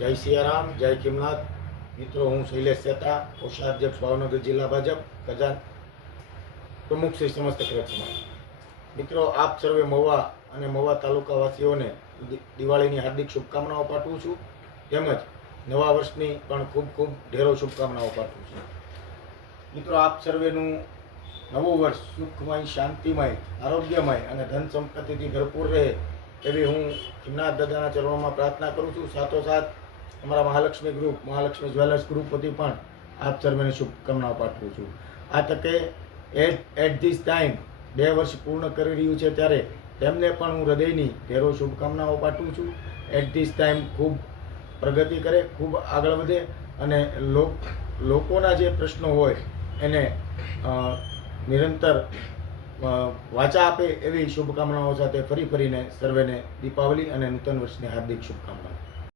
જય સિયારામ, જય કિમનાથ. મિત્રો, હું શૈલેષ સેતા, કોષાધ્યક્ષ ભાવનગર જિલ્લા ભાજપ, ખજાન પ્રમુખ શ્રી સમસ્ત ખેડૂત સમાજ. મિત્રો, આપ સર્વે મહુવા અને મહુવા તાલુકાવાસીઓને દિવાળીની હાર્દિક શુભકામનાઓ પાઠવું છું. તેમજ નવા વર્ષની પણ ખૂબ ખૂબ ઢેરો શુભકામનાઓ પાઠવું છું. મિત્રો, આપ સર્વેનું નવું વર્ષ સુખમય, શાંતિમય, આરોગ્યમય અને ધન સંપત્તિથી ભરપૂર રહે એવી હું કિમનાથ દાદાના ચરણોમાં પ્રાર્થના કરું છું. સાથોસાથ અમારા Mahalakshmi group, Mahalakshmi jewellers group વતી પણ આપ સર્વેને શુભકામનાઓ પાઠવું છું. આ તકે એટ ધીસ ટાઈમ 2 વર્ષ પૂર્ણ કરી રહ્યું છે ત્યારે તેમને પણ હું હૃદયની ઢેરો શુભકામનાઓ પાઠવું છું. એટ ધીસ ટાઈમ ખૂબ પ્રગતિ કરે, ખૂબ આગળ વધે અને લોકોના જે પ્રશ્નો હોય એને નિરંતર વાચા આપે એવી શુભકામનાઓ સાથે ફરીને સર્વેને દીપાવલી અને નૂતન વર્ષની હાર્દિક શુભકામનાઓ.